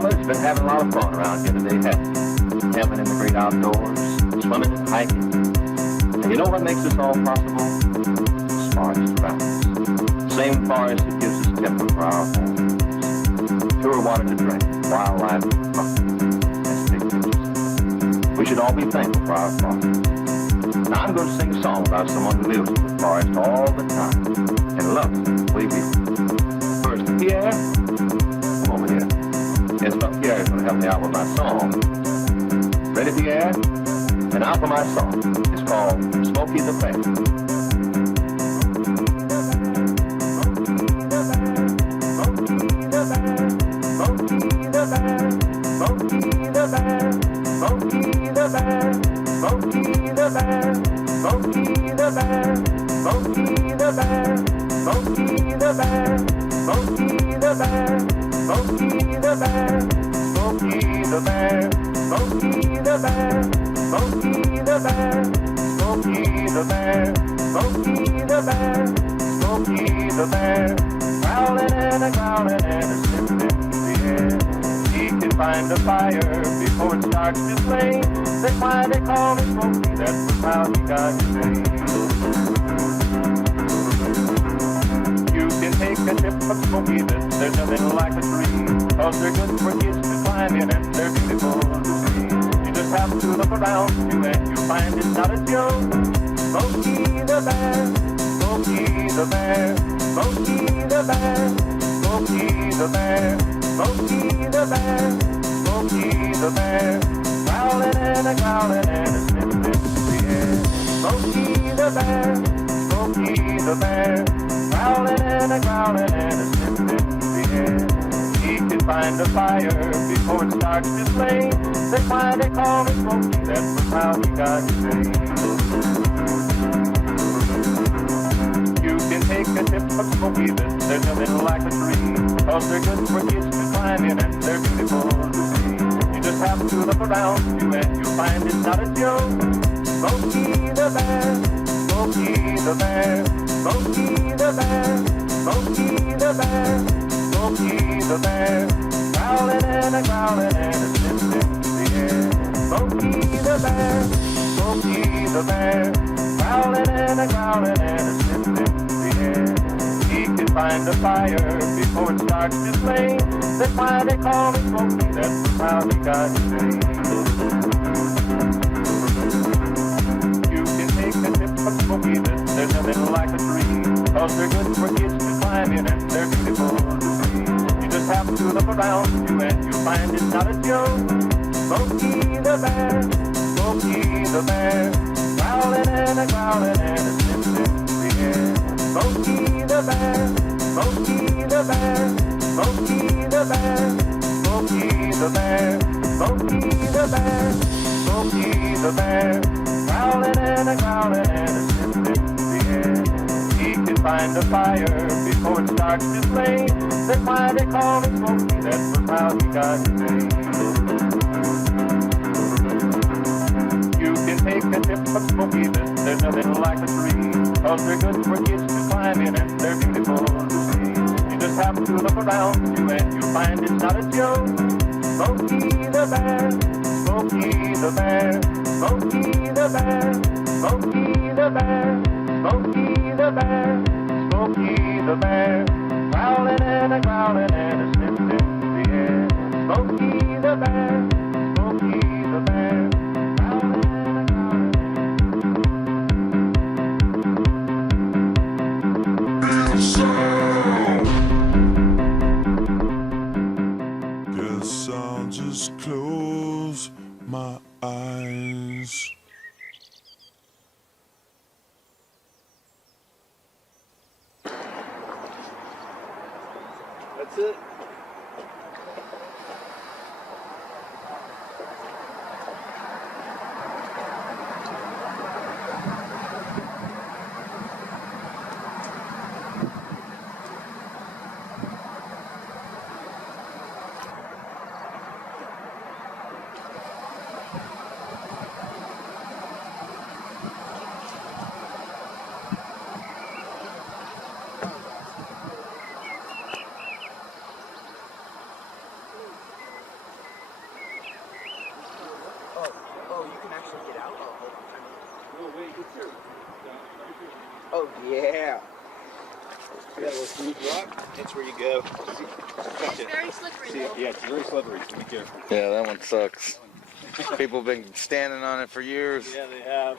fellas been having a lot of fun around here today, haven't you? Camping in the great outdoors, swimming and hiking. And you know what makes this all possible? This forest around us. Same forest that gives us timber for our homes, pure water to drink, wildlife to hunt, and take pictures. We should all be thankful for our forest. Now I'm going to sing a song about someone who lives in the forest all the time and loves it the way we do. First, Pierre. Come over here. Yes, but Pierre is going to help me out with my song. Ready, Pierre? And now for my song. It's called Smokey the Bear. Smokey the Bear, Smokey the Bear, Smokey the Bear, Smokey the Bear, Smokey the Bear, Smokey the Bear, Smokey the Bear, Smokey the Bear, Smokey the Bear, Smokey the Bear, Smokey the Bear, Smokey the Bear, Smokey the Bear, Smokey the Bear, Smokey the Bear, Smokey the Bear, growling and a growling and a sniffing in the air. He can find a fire before it starts to flame. That's why they call him Smokey, that's how he got his name. You can take a tip of Smokey, there's nothing like a tree, 'cause they're good for kids to climb in and they're beautiful to see. You just have to look around you and you find it's not a joke. Smokey the Bear, Smokey the Bear, Smokey the Bear, Smokey the Bear, Smokey the Bear, Smokey the Bear, growling and a growling and a sniffing in the air. Smokey the Bear, Smokey the Bear, growling and a growling and a sniffing in the air. He can find a fire before it starts to flame. That's why they call him Smokey, that's how he got his name. You can take a tip of Smokey, there's nothing like a tree, 'cause they're good for kids to climb in and they're beautiful to see. You just have to look around you and you find it's not a joke. Smokey the Bear, Smokey the Bear, Smokey the Bear, Smokey the Bear, Smokey the Bear, growling and a growling and a sniffing in the air. Smokey the Bear, Smokey the Bear, growling and a growling and a sniffing in the air. He can find a fire before it starts to flame. That's why they call him Smokey, that's how he got his name. You can take a tip of Smokey, there's nothing like a tree, 'cause they're good for kids to climb in and they're beautiful to see. You just have to look around you and you find it's not a joke. Smokey the Bear, Smokey the Bear, growling and a growling and a sniffing in the air. Smokey the Bear, Smokey the Bear, Smokey the Bear, Smokey the Bear, Smokey the Bear, Smokey the Bear, growling and a growling and a sniffing in the air. He can find a fire before it starts to flame. That's why they call him Smokey, that's how he got his name. You can take a tip of Smokey, there's nothing like a tree, 'cause they're good for kids to climb in and they're beautiful to see. You just have to look around you and you find it's not a joke. Smokey the Bear, Smokey the Bear, Smokey the Bear, Smokey the Bear, Smokey the Bear, Smokey the Bear, growling and a growling and a sniffing in the air. Smokey the Bear, Smokey the Bear, growling and a growling. Guess I'll just close my eyes. That's it. Oh yeah. See that little smooth rock? That's where you go. It's very slippery though. Yeah, it's very slippery, so be careful. Yeah, that one sucks. People have been standing on it for years. Yeah, they have.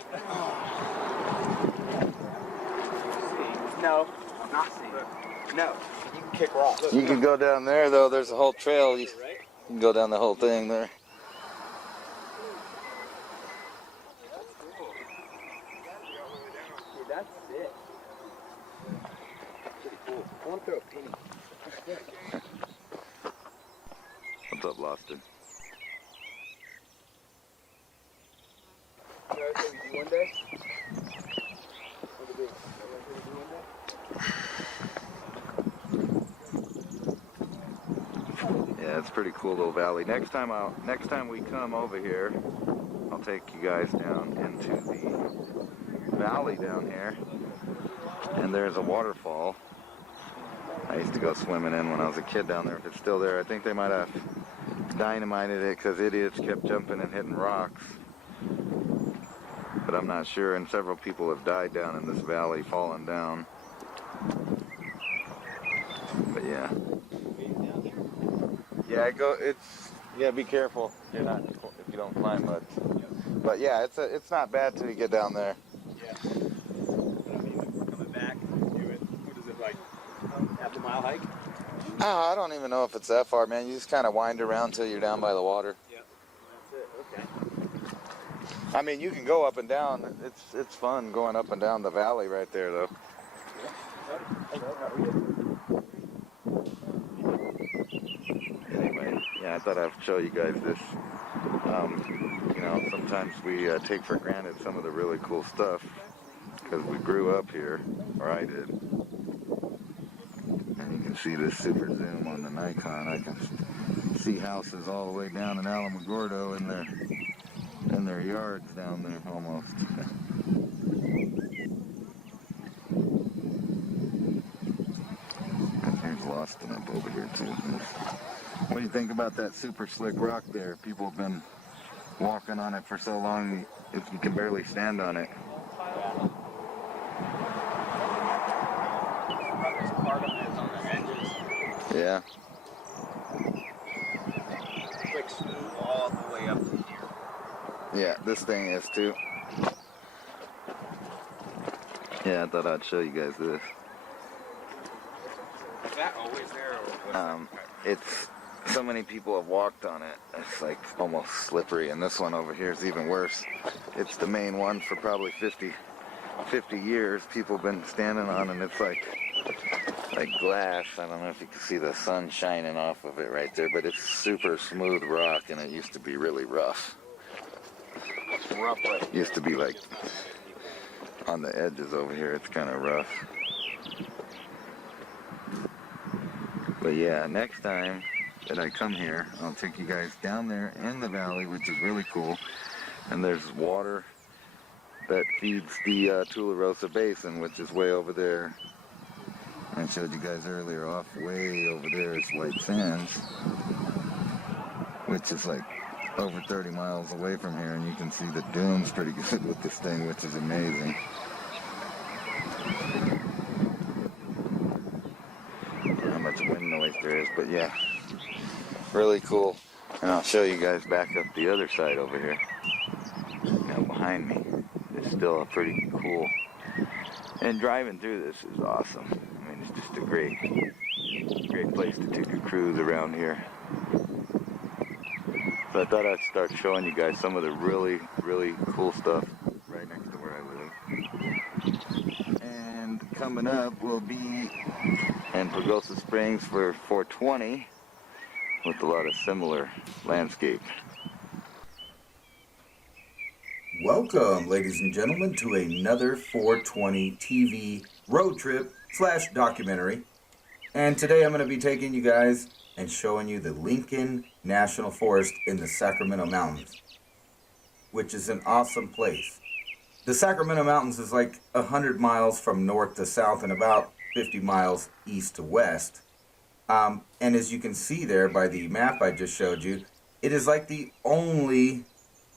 No, I'm not seeing it. No, you can kick rocks. You can go down there though, there's a whole trail. You can go down the whole thing there. That's it. Pretty cool. I want to throw a penny. What's up, Loston? You know what we do one day? What do we do one day? Yeah, it's a pretty cool little valley. Next time we come over here, I'll take you guys down into the valley down here. And there's a waterfall. I used to go swimming in when I was a kid down there. If it's still there, I think they might have dynamited it because idiots kept jumping and hitting rocks. But I'm not sure, and several people have died down in this valley, fallen down. But yeah. Yeah, be careful. If you don't climb much. But yeah, it's not bad till you get down there. Yeah. But I mean, like, we're coming back and do it. What is it, like, half a mile hike? Oh, I don't even know if it's that far, man. You just kind of wind around till you're down by the water. Yeah. That's it. Okay. I mean, you can go up and down. It's fun going up and down the valley right there, though. Anyway, yeah, I thought I'd show you guys this. You know, sometimes we take for granted some of the really cool stuff because we grew up here, or I did. And you can see this super zoom on the Nikon. I can see houses all the way down in Alamogordo in their yards down there almost. There's Loston up over here too. What do you think about that super slick rock there? People have been walking on it for so long, you can barely stand on it. Part of it is on the edges. Yeah. It's like smooth all the way up to here. Yeah, this thing is too. Yeah, I thought I'd show you guys this. Is that always there? Or what? It's so many people have walked on it. It's like almost slippery, and this one over here is even worse. It's the main one for probably 50 years. People have been standing on, and it's like glass. I don't know if you can see the sun shining off of it right there, but it's super smooth rock, and it used to be really rough. Rough, right? It used to be like on the edges over here. It's kind of rough. But yeah, next time that I come here, I'll take you guys down there in the valley, which is really cool. And there's water that feeds the Tularosa Basin, which is way over there. I showed you guys earlier, off way over there is White Sands, which is like over 30 miles away from here, and you can see the dunes pretty good with this thing, which is amazing. How much wind noise there is, but yeah, really cool. And I'll show you guys back up the other side over here. Now behind me is still a pretty cool. And driving through this is awesome. I mean, it's just a great place to take a cruise around here. So I thought I'd start showing you guys some of the really, really cool stuff right next to where I live. And coming up will be in Pagosa Springs for 420 with a lot of similar landscape. Welcome, ladies and gentlemen, to another 420 TV road trip / documentary. And today I'm going to be taking you guys and showing you the Lincoln National Forest in the Sacramento Mountains, which is an awesome place. The Sacramento Mountains is like 100 miles from north to south and about 50 miles east to west. And as you can see there by the map I just showed you, it is like the only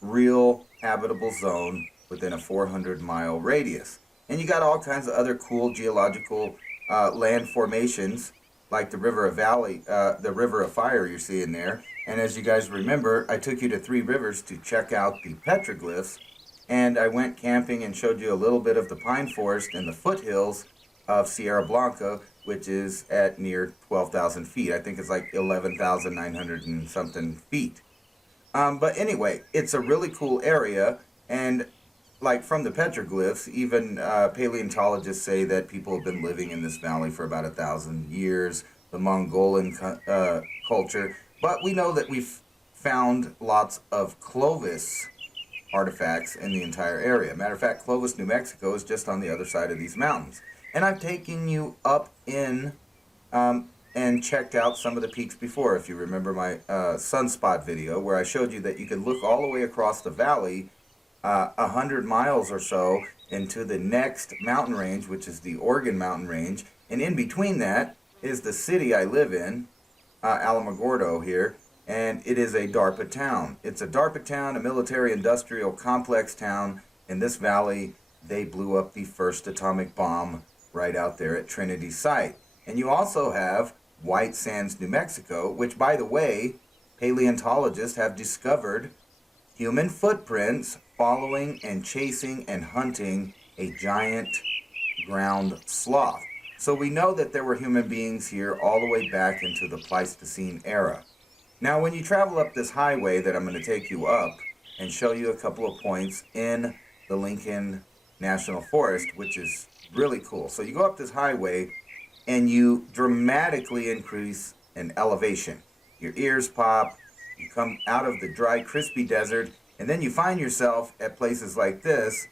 real habitable zone within a 400-mile radius. And you got all kinds of other cool geological land formations, like the River of Fire you're seeing there. And as you guys remember, I took you to Three Rivers to check out the petroglyphs, and I went camping and showed you a little bit of the pine forest in the foothills of Sierra Blanca, which is at near 12,000 feet. I think it's like 11,900 and something feet. But anyway, it's a really cool area, and like from the petroglyphs, even paleontologists say that people have been living in this valley for about 1,000 years, the Mongolian culture. But we know that we've found lots of Clovis artifacts in the entire area. Matter of fact, Clovis, New Mexico is just on the other side of these mountains. And I've taken you up in and checked out some of the peaks before. If you remember my Sunspot video, where I showed you that you could look all the way across the valley 100 miles or so into the next mountain range, which is the Oregon Mountain Range. And in between that is the city I live in, Alamogordo here, and it is a DARPA town. It's a DARPA town, a military-industrial complex town. In this valley, they blew up the first atomic bomb right out there at Trinity Site. And you also have White Sands, New Mexico, which, by the way, paleontologists have discovered human footprints following and chasing and hunting a giant ground sloth. So we know that there were human beings here all the way back into the Pleistocene era. Now, when you travel up this highway that I'm going to take you up and show you a couple of points in the Lincoln National Forest, which is really cool. So you go up this highway and you dramatically increase in elevation. Your ears pop, you come out of the dry, crispy desert, and then you find yourself at places like this,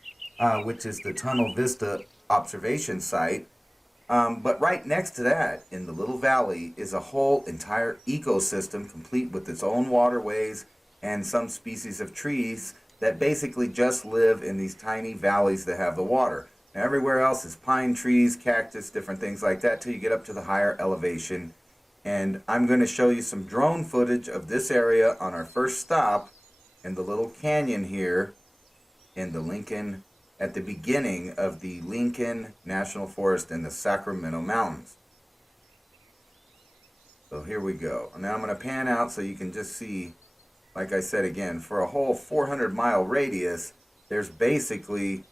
which is the Tunnel Vista observation site. But right next to that, in the little valley, is a whole entire ecosystem complete with its own waterways and some species of trees that basically just live in these tiny valleys that have the water. Now, everywhere else is pine trees, cactus, different things like that till you get up to the higher elevation. And I'm going to show you some drone footage of this area on our first stop in the little canyon here in the Lincoln, at the beginning of the Lincoln National Forest in the Sacramento Mountains. So here we go. Now I'm going to pan out so you can just see, like I said again, for a whole 400-mile radius, there's basically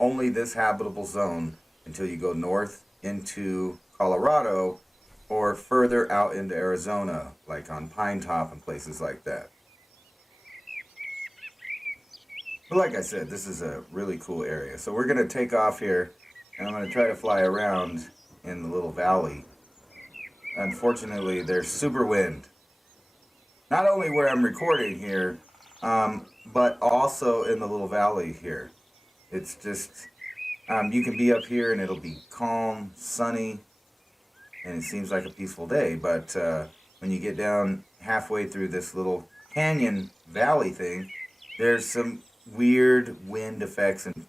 only this habitable zone until you go north into Colorado or further out into Arizona, like on Pine Top and places like that. But like I said, this is a really cool area. So we're going to take off here, and I'm going to try to fly around in the little valley. Unfortunately, there's super wind. Not only where I'm recording here, but also in the little valley here. It's just, you can be up here and it'll be calm, sunny, and it seems like a peaceful day. But when you get down halfway through this little canyon valley thing, there's some weird wind effects and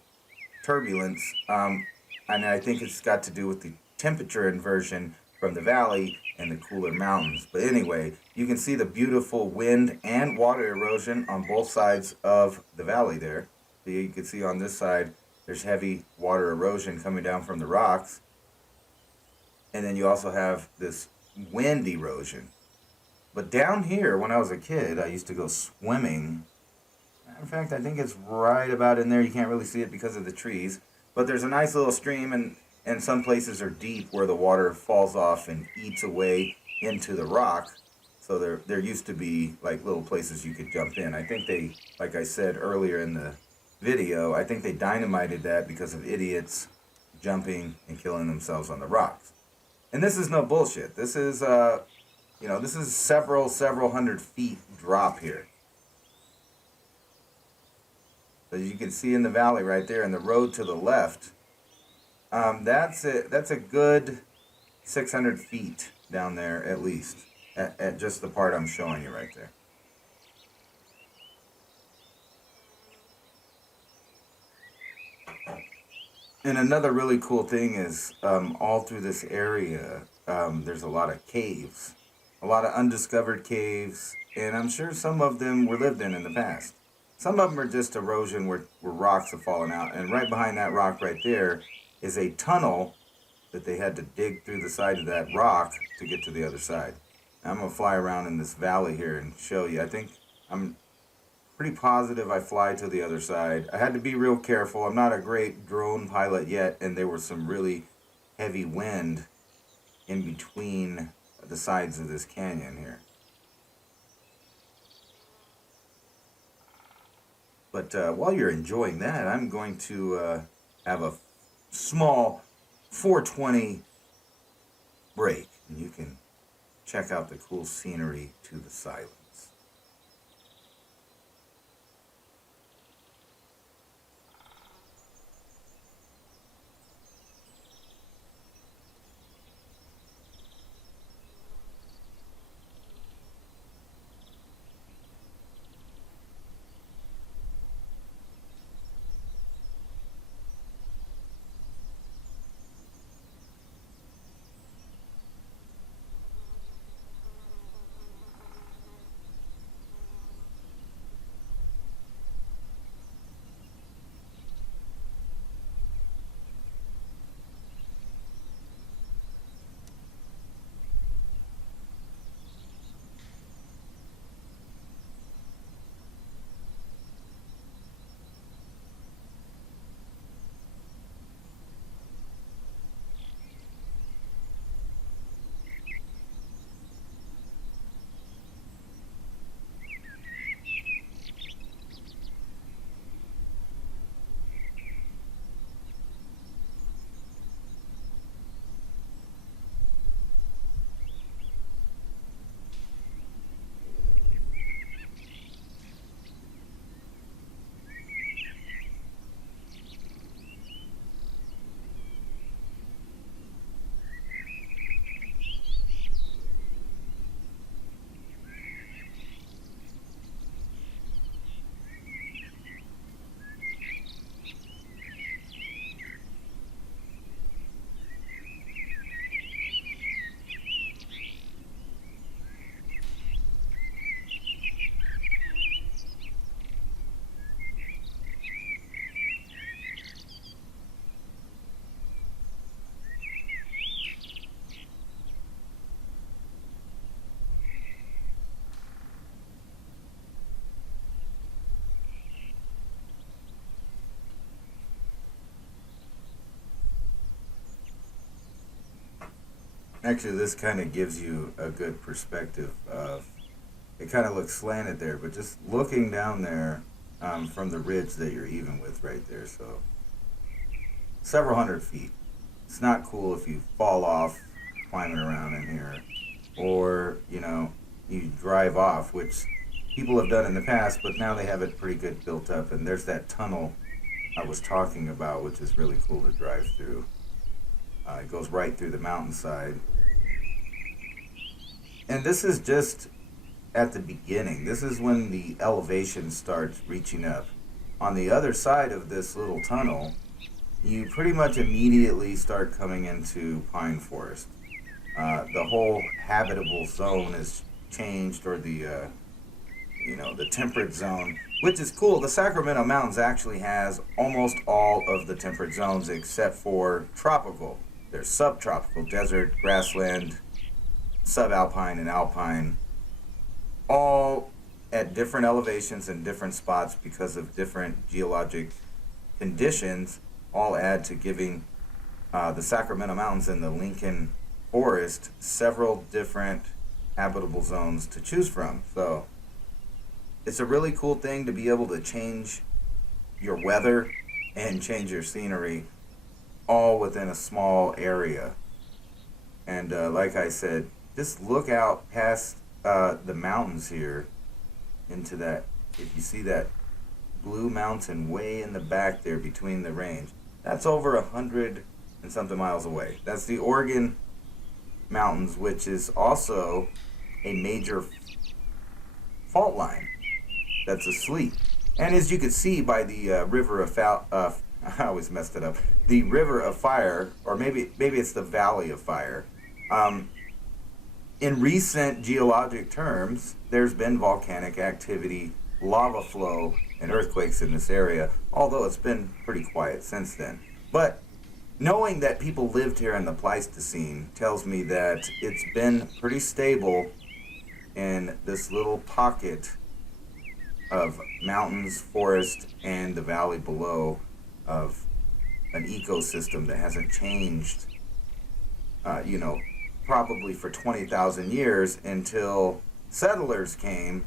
turbulence, and I think it's got to do with the temperature inversion from the valley and the cooler mountains. But anyway, you can see the beautiful wind and water erosion on both sides of the valley there. So you can see on this side there's heavy water erosion coming down from the rocks, and then you also have this wind erosion. But down here, when I was a kid, I used to go swimming. In fact, I think it's right about in there. You can't really see it because of the trees. But there's a nice little stream, and some places are deep where the water falls off and eats away into the rock. So there used to be like little places you could jump in. I think they, like I said earlier in the video, I think they dynamited that because of idiots jumping and killing themselves on the rocks. And this is no bullshit. This is, this is several hundred feet drop here. So you can see in the valley right there, and the road to the left, that's a good 600 feet down there at least, at just the part I'm showing you right there. And another really cool thing is all through this area, there's a lot of caves, a lot of undiscovered caves, and I'm sure some of them were lived in the past. Some of them are just erosion where rocks have fallen out. And right behind that rock right there is a tunnel that they had to dig through the side of that rock to get to the other side. Now I'm going to fly around in this valley here and show you. I think I'm pretty positive I fly to the other side. I had to be real careful. I'm not a great drone pilot yet, and there was some really heavy wind in between the sides of this canyon here. But while you're enjoying that, I'm going to have a small 420 break, and you can check out the cool scenery to the silence. Actually, this kind of gives you a good perspective of, it kind of looks slanted there, but just looking down there from the ridge that you're even with right there, so several hundred feet. It's not cool if you fall off climbing around in here, or, you know, you drive off, which people have done in the past, but now they have it pretty good built up, and there's that tunnel I was talking about, which is really cool to drive through. It goes right through the mountainside. And this is just at the beginning. This is when the elevation starts reaching up. On the other side of this little tunnel, you pretty much immediately start coming into pine forest. The whole habitable zone is changed, or the temperate zone, which is cool. The Sacramento Mountains actually has almost all of the temperate zones except for tropical. There's subtropical, desert, grassland, subalpine, and alpine, all at different elevations and different spots because of different geologic conditions, all add to giving the Sacramento Mountains and the Lincoln Forest several different habitable zones to choose from. So it's a really cool thing to be able to change your weather and change your scenery all within a small area. And like I said, just look out past the mountains here into that. If you see that blue mountain way in the back there between the range, that's over 100 and something miles away. That's the Oregon Mountains, which is also a major fault line that's asleep. And as you can see by the river of I always messed it up. The River of Fire, or maybe it's the Valley of Fire. In recent geologic terms, there's been volcanic activity, lava flow and earthquakes in this area, although it's been pretty quiet since then. But knowing that people lived here in the Pleistocene tells me that it's been pretty stable in this little pocket of mountains, forest, and the valley below of an ecosystem that hasn't changed, probably for 20,000 years until settlers came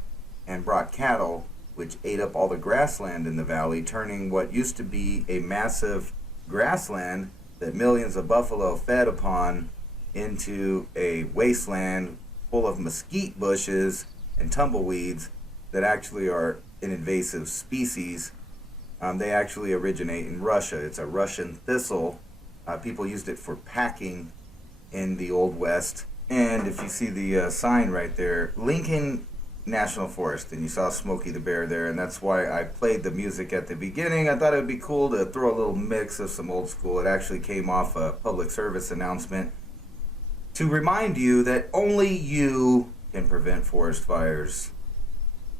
and brought cattle, which ate up all the grassland in the valley, turning what used to be a massive grassland that millions of buffalo fed upon into a wasteland full of mesquite bushes and tumbleweeds that actually are an invasive species. They actually originate in Russia. It's a Russian thistle. People used it for packing in the Old West. And if you see the sign right there, Lincoln National Forest, and you saw Smokey the Bear there, and that's why I played the music at the beginning. I thought it would be cool to throw a little mix of some old school. It actually came off a public service announcement to remind you that only you can prevent forest fires.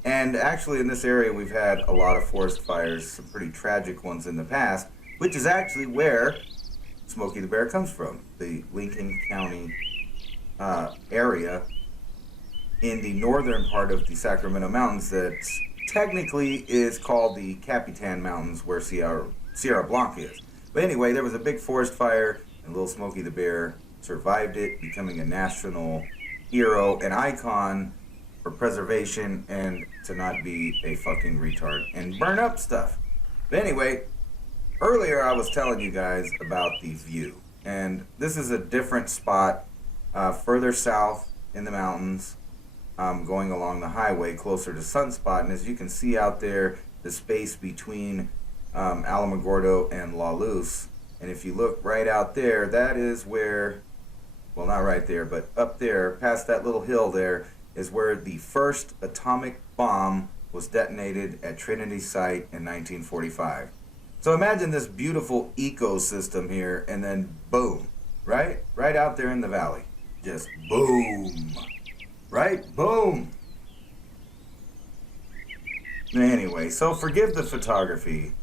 And actually in this area we've had a lot of forest fires, some pretty tragic ones in the past, which is actually where Smokey the Bear comes from, the Lincoln County area in the northern part of the Sacramento Mountains that technically is called the Capitan Mountains, where Sierra Blanca is. But anyway, there was a big forest fire, and little Smokey the Bear survived it, becoming a national hero, an icon for preservation and to not be a fucking retard and burn up stuff. But anyway, earlier I was telling you guys about the view, and this is a different spot further south in the mountains, going along the highway closer to Sunspot. And as you can see out there, the space between Alamogordo and La Luz, and if you look right out there, that is where, well, not right there, but up there past that little hill there is where the first atomic bomb was detonated at Trinity Site in 1945. So imagine this beautiful ecosystem here, and then boom, right out there in the valley, just boom, right, boom. Anyway, so forgive the photography.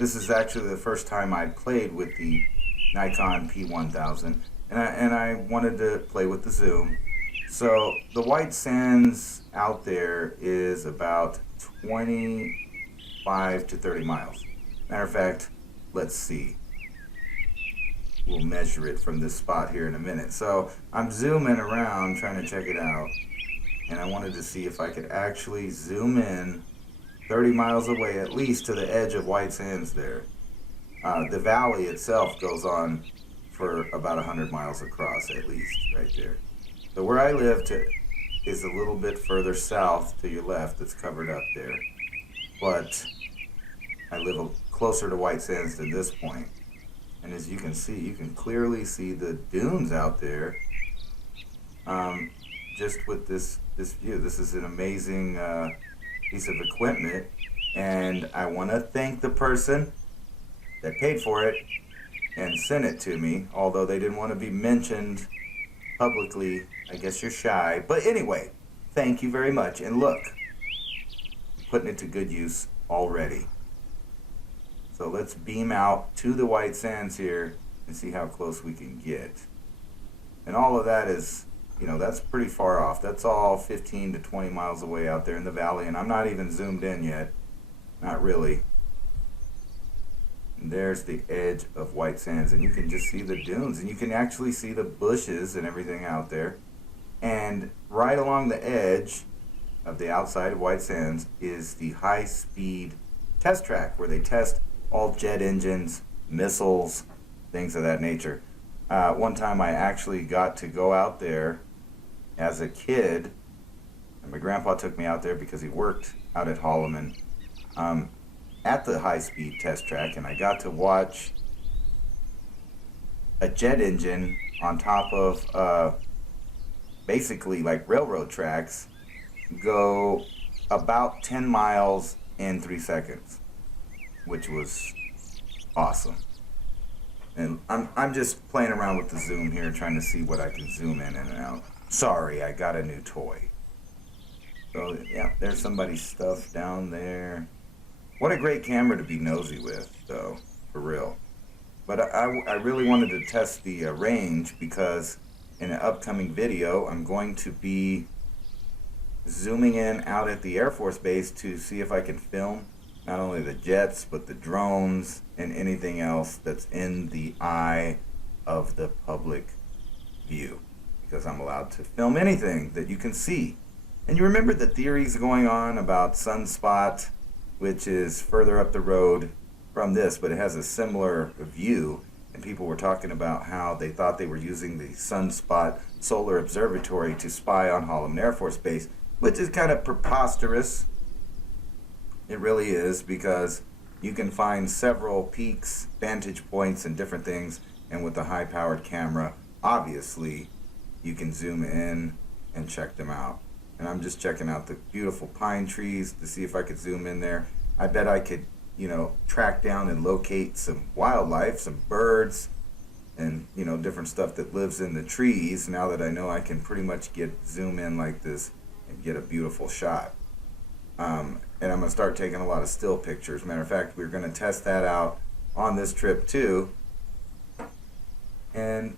This is actually the first time I played with the Nikon P1000, and I wanted to play with the zoom. So the White Sands out there is about 25 to 30 miles. Matter of fact, let's see. We'll measure it from this spot here in a minute. So I'm zooming around trying to check it out, and I wanted to see if I could actually zoom in 30 miles away at least to the edge of White Sands there. The valley itself goes on for about 100 miles across at least right there. So where I live is a little bit further south to your left. It's covered up there. But I live closer to White Sands than this point. And as you can see, you can clearly see the dunes out there just with this view. This is an amazing piece of equipment. And I want to thank the person that paid for it and sent it to me, although they didn't want to be mentioned publicly. I guess you're shy. But anyway, thank you very much. And look, putting it to good use already. So let's beam out to the White Sands here and see how close we can get. And all of that is, that's pretty far off. That's all 15 to 20 miles away out there in the valley, and I'm not even zoomed in yet. Not really. And there's the edge of White Sands, and you can just see the dunes, and you can actually see the bushes and everything out there. And right along the edge of the outside of White Sands is the high-speed test track where they test all jet engines, missiles, things of that nature. One time I actually got to go out there as a kid, and my grandpa took me out there because he worked out at Holloman at the high-speed test track, and I got to watch a jet engine on top of basically like railroad tracks go about 10 miles in 3 seconds, which was awesome. And I'm just playing around with the zoom here, trying to see what I can zoom in and out. Sorry, I got a new toy. So yeah, there's somebody's stuff down there. What a great camera to be nosy with, though, for real. But I really wanted to test the range because in an upcoming video, I'm going to be zooming in out at the Air Force Base to see if I can film not only the jets, but the drones and anything else that's in the eye of the public view. Because I'm allowed to film anything that you can see. And you remember the theories going on about Sunspot, which is further up the road from this, but it has a similar view. And people were talking about how they thought they were using the Sunspot Solar Observatory to spy on Holloman Air Force Base, which is kind of preposterous. It really is, because you can find several peaks, vantage points, and different things. And with a high-powered camera, obviously, you can zoom in and check them out. And I'm just checking out the beautiful pine trees to see if I could zoom in there. I bet I could, track down and locate some wildlife, some birds, and, different stuff that lives in the trees, now that I know I can pretty much zoom in like this and get a beautiful shot. And I'm going to start taking a lot of still pictures. Matter of fact, we're going to test that out on this trip too. And,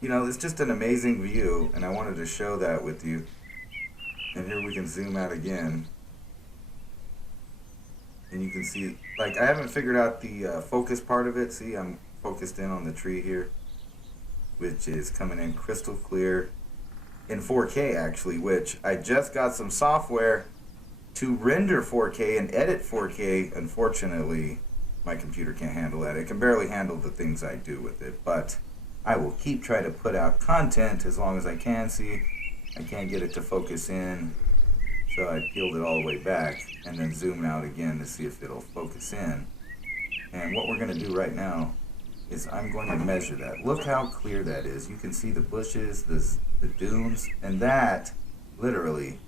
it's just an amazing view, and I wanted to show that with you. And here we can zoom out again. And you can see, I haven't figured out the focus part of it. See, I'm focused in on the tree here, which is coming in crystal clear in 4K actually, which I just got some software to render 4K and edit 4K. Unfortunately, my computer can't handle that. It can barely handle the things I do with it, but I will keep trying to put out content as long as I can. See, I can't get it to focus in, so I peeled it all the way back and then zoomed out again to see if it'll focus in. And what we're going to do right now is I'm going to measure that. Look how clear that is. You can see the bushes, the dunes, and that literally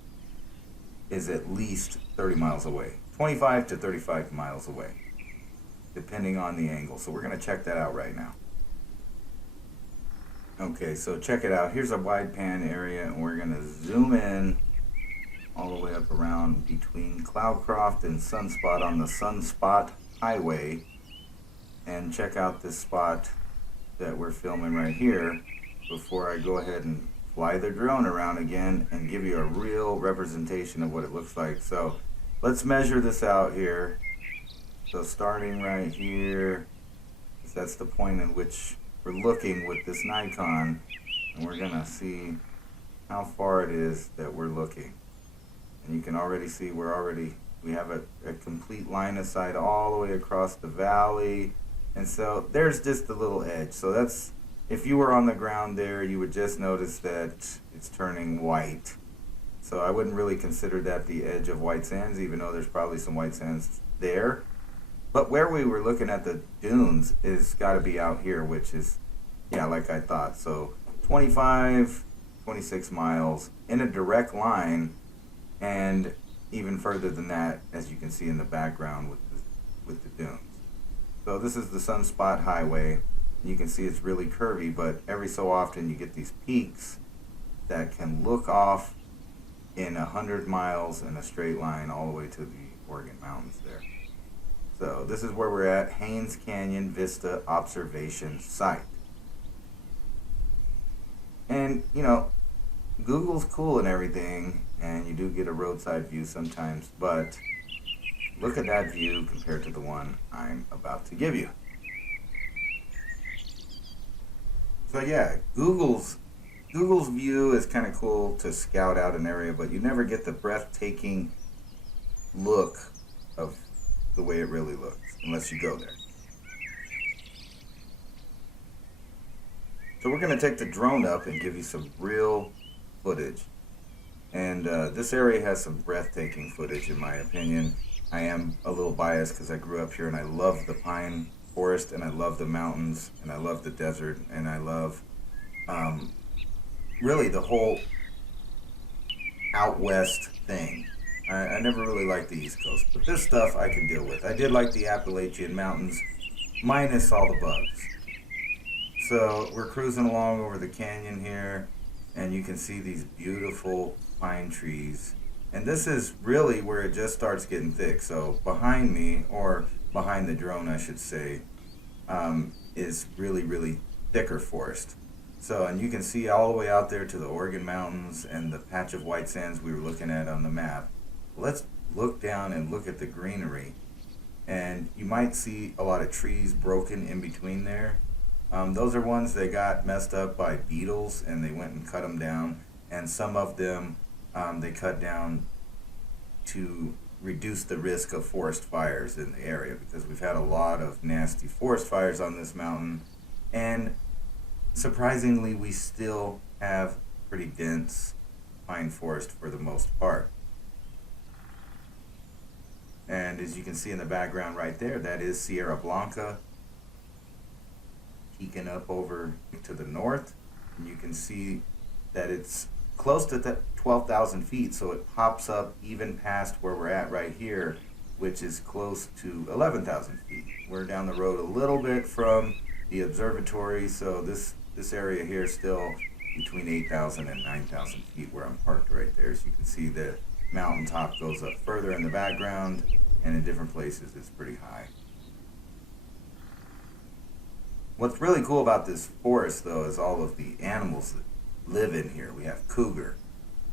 is at least 30 miles away. 25 to 35 miles away, depending on the angle. So we're going to check that out right now. Okay, so check it out. Here's a wide pan area, and we're going to zoom in all the way up around between Cloudcroft and Sunspot on the Sunspot Highway, and check out this spot that we're filming right here before I go ahead and fly the drone around again and give you a real representation of what it looks like. So let's measure this out here. So starting right here, that's the point in which we're looking with this Nikon, and we're gonna see how far it is that we're looking. And you can already see we have a complete line of sight all the way across the valley. And so there's just the little edge. So that's, if you were on the ground there, you would just notice that it's turning white. So I wouldn't really consider that the edge of White Sands, even though there's probably some white sands there. But where we were looking at the dunes is got to be out here, which is, yeah, like I thought. So 25, 26 miles in a direct line, and even further than that, as you can see in the background with the dunes. So this is the Sunspot Highway. You can see it's really curvy, but every so often you get these peaks that can look off in 100 miles in a straight line all the way to the Oregon Mountains there. So this is where we're at, Haynes Canyon Vista Observation Site. And, Google's cool and everything, and you do get a roadside view sometimes, but look at that view compared to the one I'm about to give you. So yeah, Google's view is kind of cool to scout out an area, but you never get the breathtaking look of the way it really looks unless you go there. So we're going to take the drone up and give you some real footage. And this area has some breathtaking footage in my opinion. I am a little biased because I grew up here and I love the pine forest and I love the mountains and I love the desert and I love really the whole out west thing. I never really liked the East Coast, but this stuff I can deal with. I did like the Appalachian Mountains, minus all the bugs. So we're cruising along over the canyon here, and you can see these beautiful pine trees And this is really where it just starts getting thick. So behind me, or behind the drone I should say, is really, really thicker forest. So, and you can see all the way out there to the Oregon Mountains and the patch of white sands we were looking at on the map. Let's look down and look at the greenery. And you might see a lot of trees broken in between there. Those are ones that got messed up by beetles and they went and cut them down. And some of them they cut down to reduce the risk of forest fires in the area, because we've had a lot of nasty forest fires on this mountain, and surprisingly we still have pretty dense pine forest for the most part. And as you can see in the background right there, that is Sierra Blanca peeking up over to the north, and you can see that it's close to 12,000 feet, so it pops up even past where we're at right here, which is close to 11,000 feet. We're down the road a little bit from the observatory, so this area here is still between 8,000 and 9,000 feet where I'm parked right there. So you can see the mountaintop goes up further in the background, and in different places it's pretty high. What's really cool about this forest though is all of the animals that live in here. We have cougar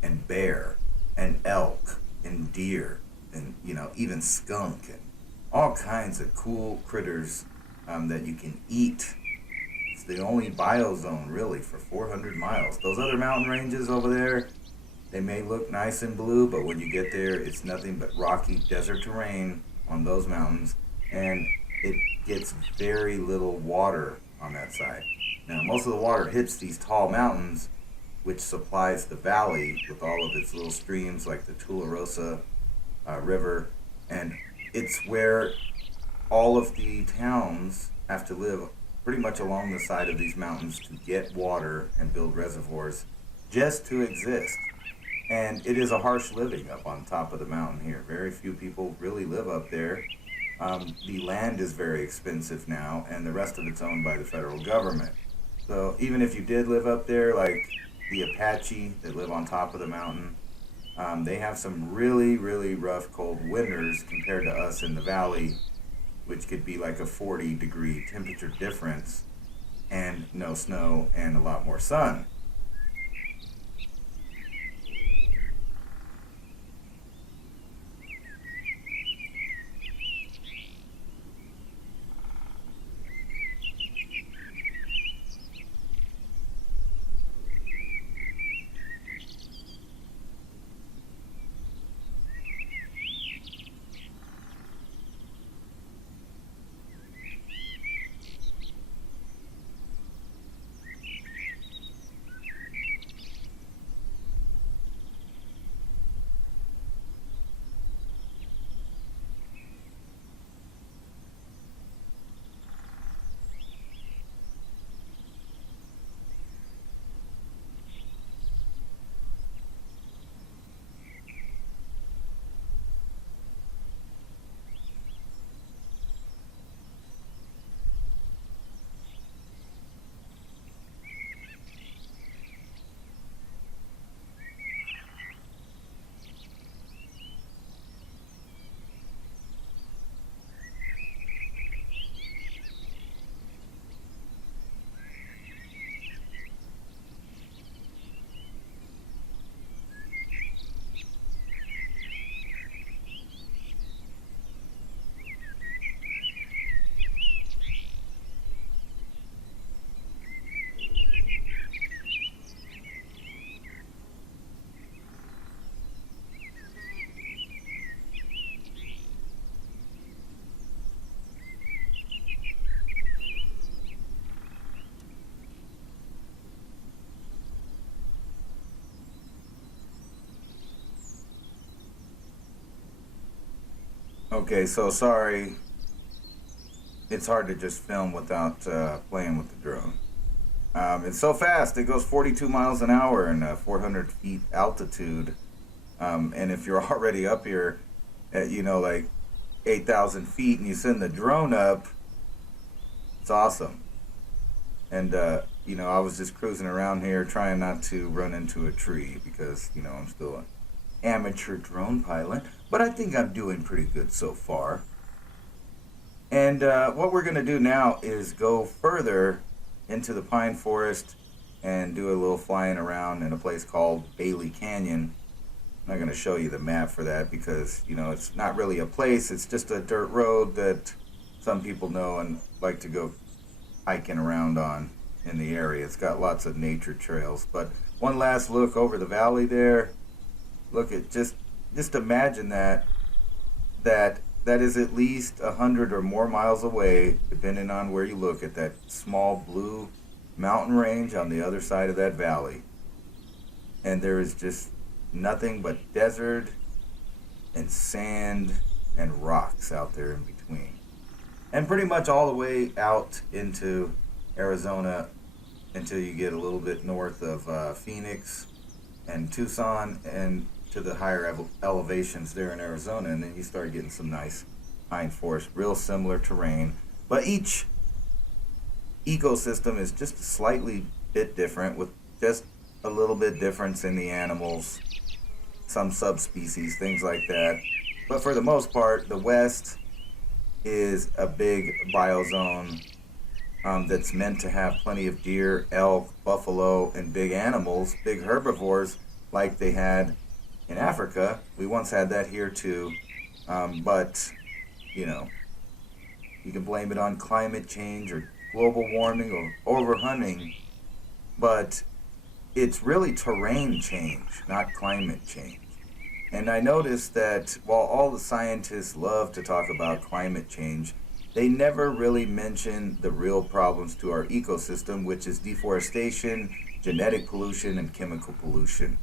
and bear and elk and deer and even skunk and all kinds of cool critters that you can eat. It's the only biozone really for 400 miles. Those other mountain ranges over there, they may look nice and blue, but when you get there it's nothing but rocky desert terrain on those mountains, and it gets very little water on that side. Now most of the water hits these tall mountains, which supplies the valley with all of its little streams like the Tularosa River, and it's where all of the towns have to live pretty much along the side of these mountains to get water and build reservoirs just to exist. And it is a harsh living up on top of the mountain here. Very few people really live up there. The land is very expensive now, and the rest of it's owned by the federal government. So even if you did live up there, like the Apache that live on top of the mountain, they have some really, really rough cold winters compared to us in the valley, which could be like a 40-degree temperature difference and no snow and a lot more sun. Okay, so sorry, it's hard to just film without playing with the drone. It's so fast, it goes 42 miles an hour and 400 feet altitude. And if you're already up here at, like 8,000 feet and you send the drone up, it's awesome. And, I was just cruising around here trying not to run into a tree because, I'm still amateur drone pilot, but I think I'm doing pretty good so far. And what we're going to do now is go further into the pine forest and do a little flying around in a place called Bailey Canyon. I'm not going to show you the map for that because, you know, it's not really a place. It's just a dirt road that some people know and like to go hiking around on in the area. It's got lots of nature trails. But one last look over the valley there. Look at just imagine that is at least 100 or more miles away, depending on where you look, at that small blue mountain range on the other side of that valley. And there is just nothing but desert and sand and rocks out there in between. And pretty much all the way out into Arizona until you get a little bit north of Phoenix and Tucson and to the higher elevations there in Arizona, and then you start getting some nice pine forest, real similar terrain. But each ecosystem is just a slightly bit different, with just a little bit difference in the animals, some subspecies, things like that. But for the most part, the West is a big biozone that's meant to have plenty of deer, elk, buffalo, and big animals, big herbivores like they had in Africa. We once had that here too, but you know, you can blame it on climate change or global warming or overhunting, but it's really terrain change, not climate change. And I noticed that while all the scientists love to talk about climate change, they never really mention the real problems to our ecosystem, which is deforestation, genetic pollution, and chemical pollution.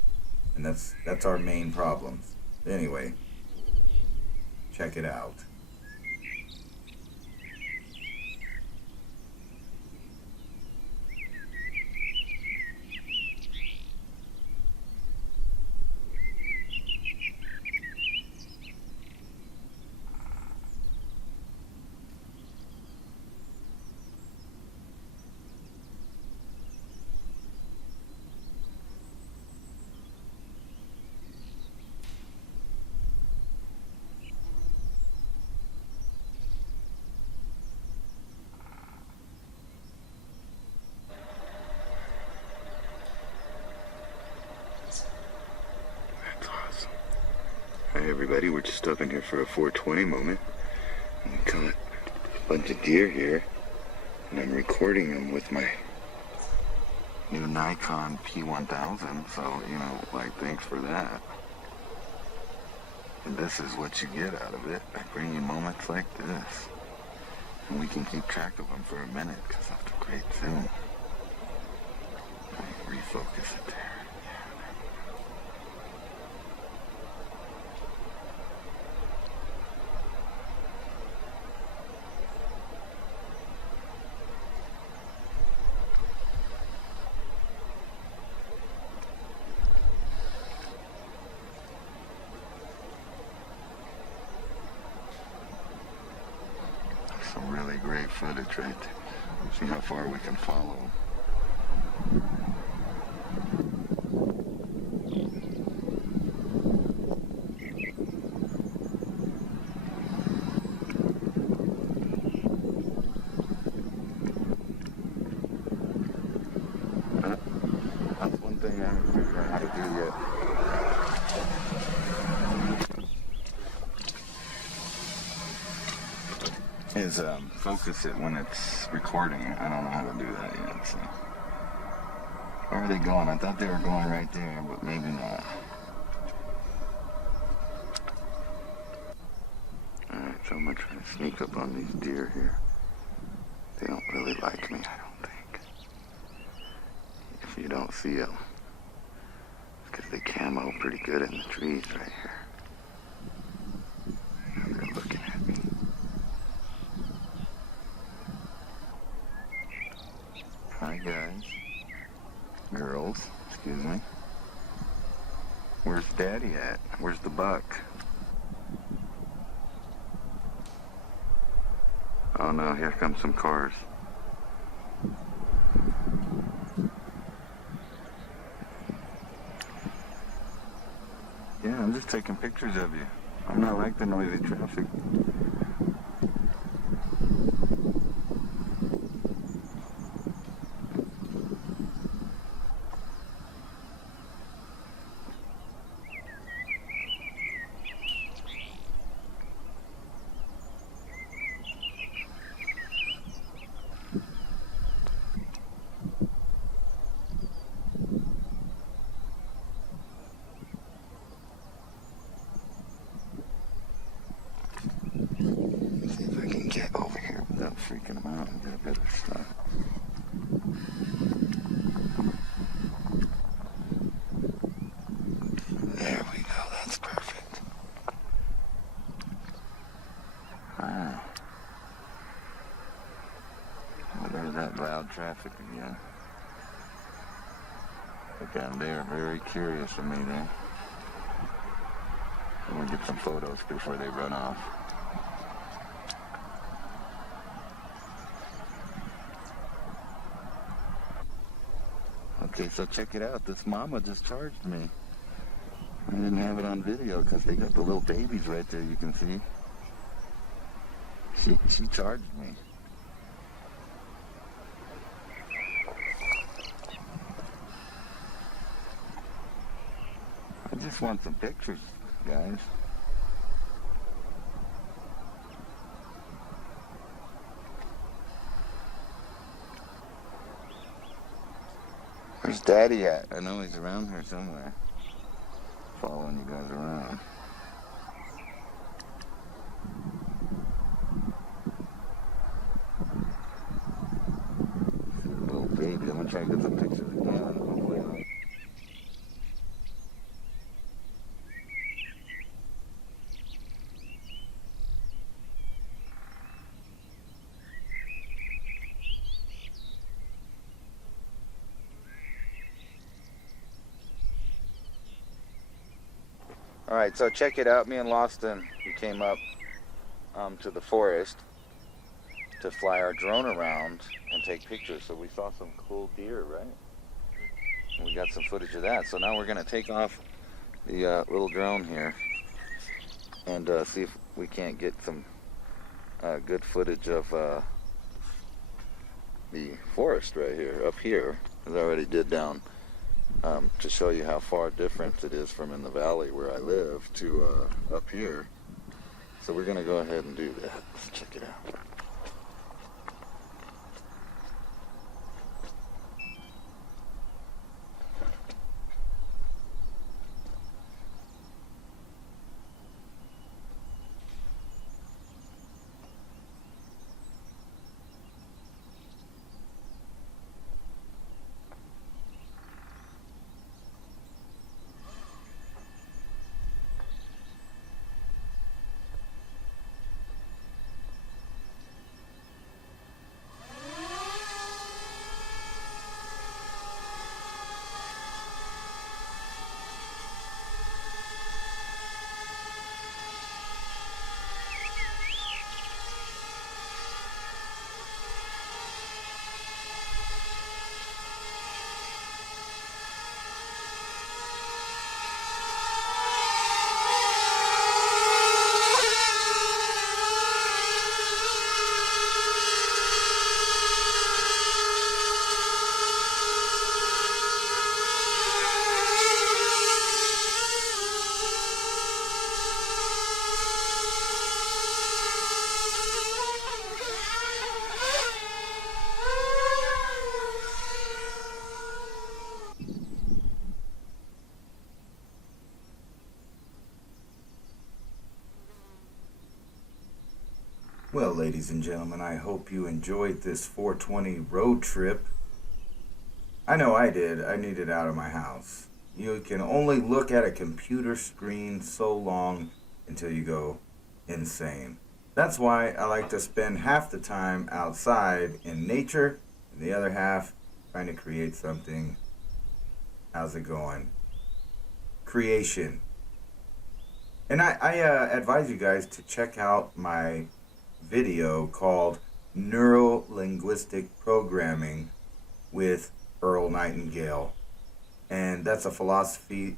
And that's our main problems. Anyway, check it out. Hi everybody, we're just stopping here for a 420 moment. We caught a bunch of deer here, and I'm recording them with my new Nikon P1000, so, you know, like, thanks for that. And this is what you get out of it. I bring you moments like this, and we can keep track of them for a minute, because that's a great zoom. Let me refocus it there. Some really great footage right there. See how far we can follow. That's one thing I haven't figured out how to do yet. Is focus it when it's recording. I don't know how to do that yet, so. Where are they going? I thought they were going right there, but maybe not. Alright, so I'm gonna try to sneak up on these deer here. They don't really like me, I don't think. If you don't see them, it's because they camo pretty good in the trees right here. Now they're looking at me. Hi guys, girls, excuse me. Where's Daddy at? Where's the buck? Oh no, here come some cars. Yeah, I'm just taking pictures of you. I'm not like the noisy traffic. See if I can get over here without freaking them out and get a better shot. There we go, that's perfect. Wow. Well, there's that loud traffic again. Again, they're very curious of me there. We'll get some photos before they run off. Okay, so check it out. This mama just charged me. I didn't have it on video because they got the little babies right there, you can see. She charged me. I just want some pictures, guys. Where's Daddy at? I know he's around here somewhere. Following you guys around. See the little baby. I'm gonna try to get some pictures again. Hopefully not. Alright, so check it out. Me and Lawson, we came up to the forest to fly our drone around and take pictures. So we saw some cool deer, right? And we got some footage of that. So now we're going to take off the little drone here and see if we can't get some good footage of the forest right here, up here, as I already did down. To show you how far different it is from in the valley where I live to up here. So we're going to go ahead and do that. Let's check it out. Well, ladies and gentlemen, I hope you enjoyed this 420 road trip. I know I did. I needed out of my house. You can only look at a computer screen so long until you go insane. That's why I like to spend half the time outside in nature and the other half trying to create something. How's it going? Creation. And I advise you guys to check out my video called Neuro-Linguistic Programming with Earl Nightingale. And that's a philosophy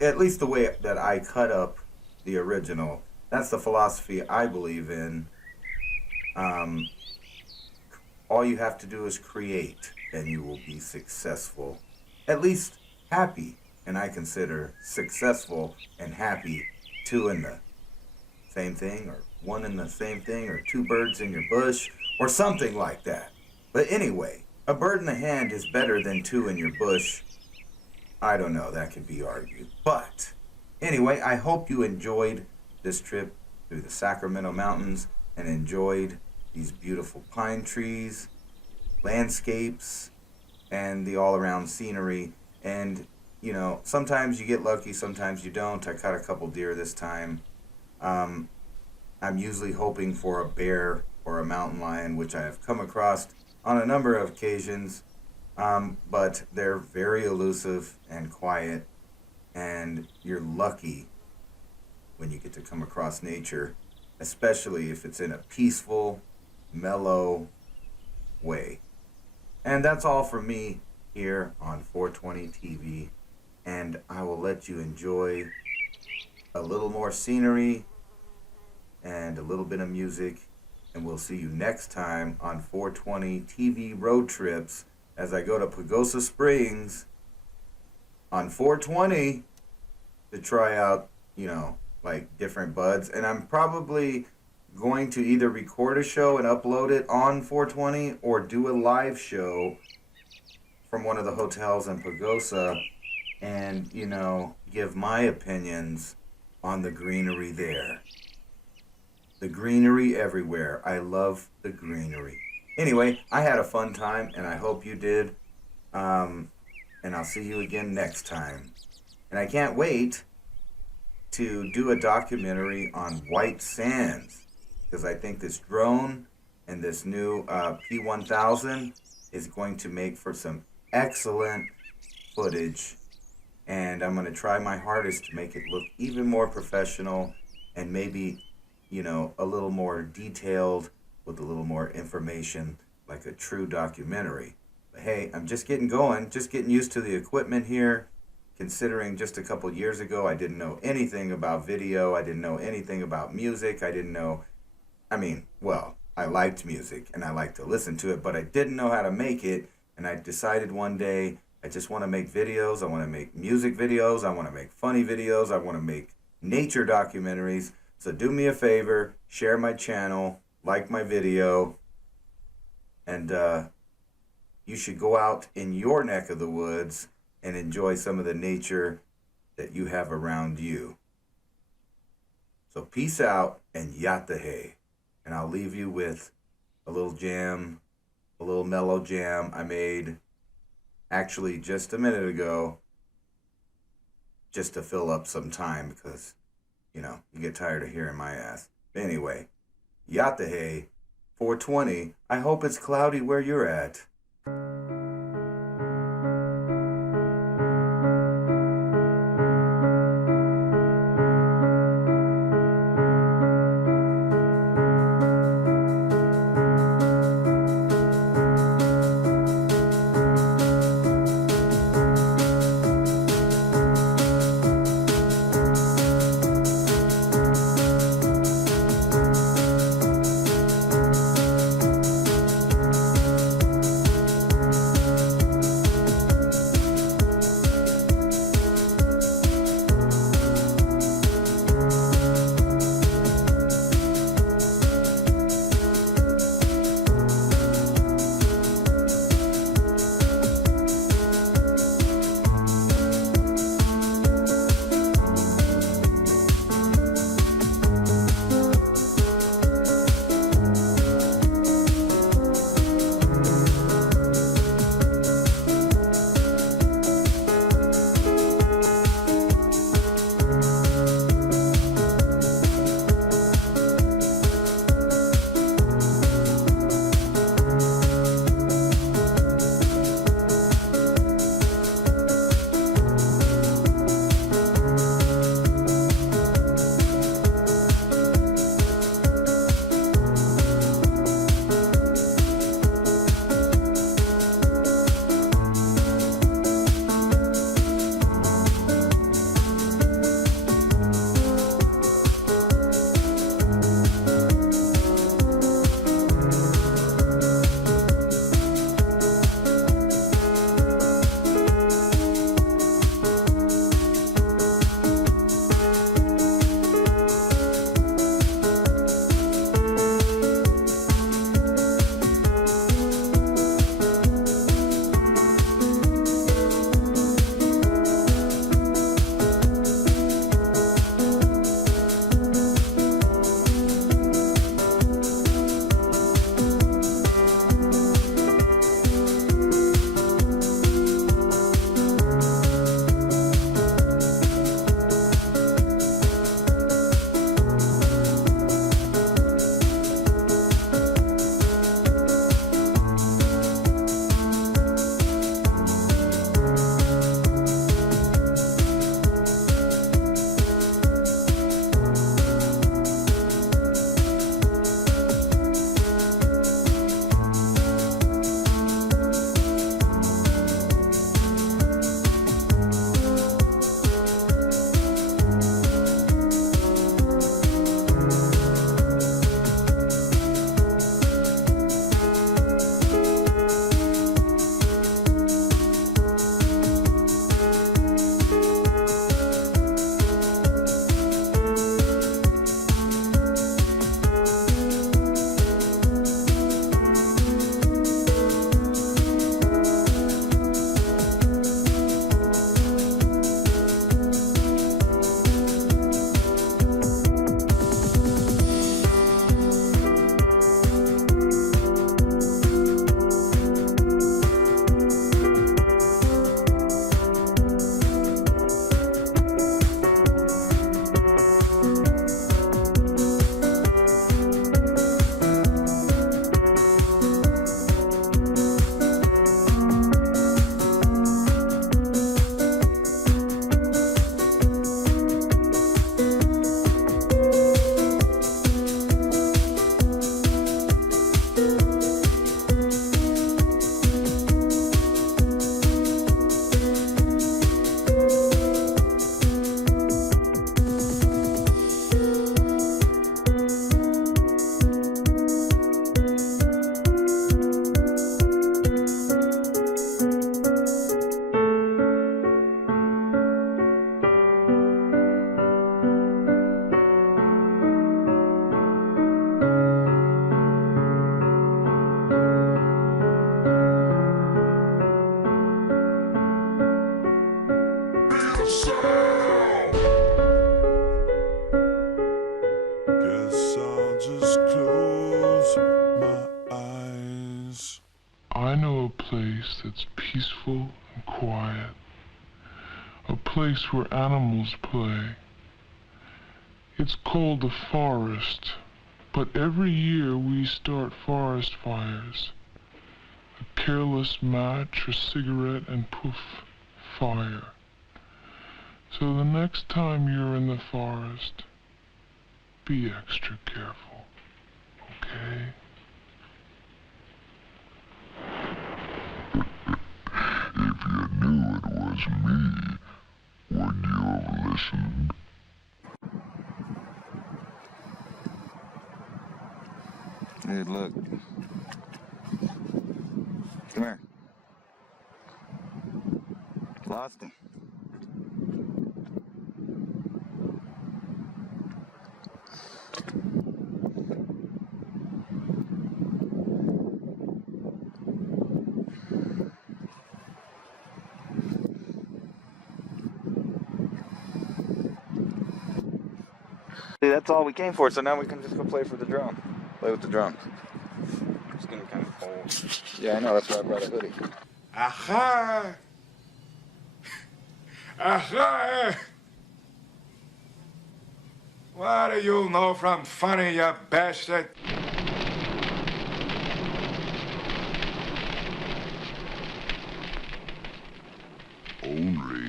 at least the way that I cut up the original. That's the philosophy I believe in. All you have to do is create, and you will be successful. At least happy. And I consider successful and happy two in the same thing, or one in the same thing, or two birds in your bush, or something like that. But anyway, a bird in the hand is better than two in your bush. I don't know, that could be argued. But anyway, I hope you enjoyed this trip through the Sacramento mountains and enjoyed these beautiful pine trees, landscapes, and the all-around scenery. And you know, sometimes you get lucky, sometimes you don't. I caught a couple deer this time. I'm usually hoping for a bear or a mountain lion, which I have come across on a number of occasions, but they're very elusive and quiet, and you're lucky when you get to come across nature, especially if it's in a peaceful, mellow way. And that's all from me here on 420 TV. And I will let you enjoy a little more scenery and a little bit of music. And we'll see you next time on 420 TV Road Trips as I go to Pagosa Springs on 420 to try out, you know, like different buds. And I'm probably going to either record a show and upload it on 420 or do a live show from one of the hotels in Pagosa and, you know, give my opinions on the greenery there. The greenery everywhere. I love the greenery. Anyway, I had a fun time, and I hope you did. And I'll see you again next time. And I can't wait to do a documentary on white sands, because I think this drone and this new P1000 is going to make for some excellent footage. And I'm going to try my hardest to make it look even more professional and maybe, you know, a little more detailed with a little more information, like a true documentary. But hey, I'm just getting going, just getting used to the equipment here, considering just a couple years ago I didn't know anything about video, I didn't know anything about music, I liked music and I liked to listen to it, but I didn't know how to make it. And I decided one day I just want to make videos. I want to make music videos. I want to make funny videos. I want to make nature documentaries. So do me a favor, share my channel, like my video, and you should go out in your neck of the woods and enjoy some of the nature that you have around you. So peace out and yacht the hay. And I'll leave you with a little jam, a little mellow jam I made actually just a minute ago, just to fill up some time because, you know, you get tired of hearing my ass. Anyway, yacht the hay, 420. I hope it's cloudy where you're at. I know a place that's peaceful and quiet. A place where animals play. It's called the forest, but every year we start forest fires. A careless match or cigarette and poof, fire. So the next time you're in the forest, be extra careful, okay? If you knew it was me, would you have listened? Dude, look. Come here. Lost him. See, that's all we came for, so now we can just go play for the drone. Play with the drone. It's getting kind of cold. Yeah, I know, that's why I brought a hoodie. Aha! Aha! What do you know from funny, you bastard? Only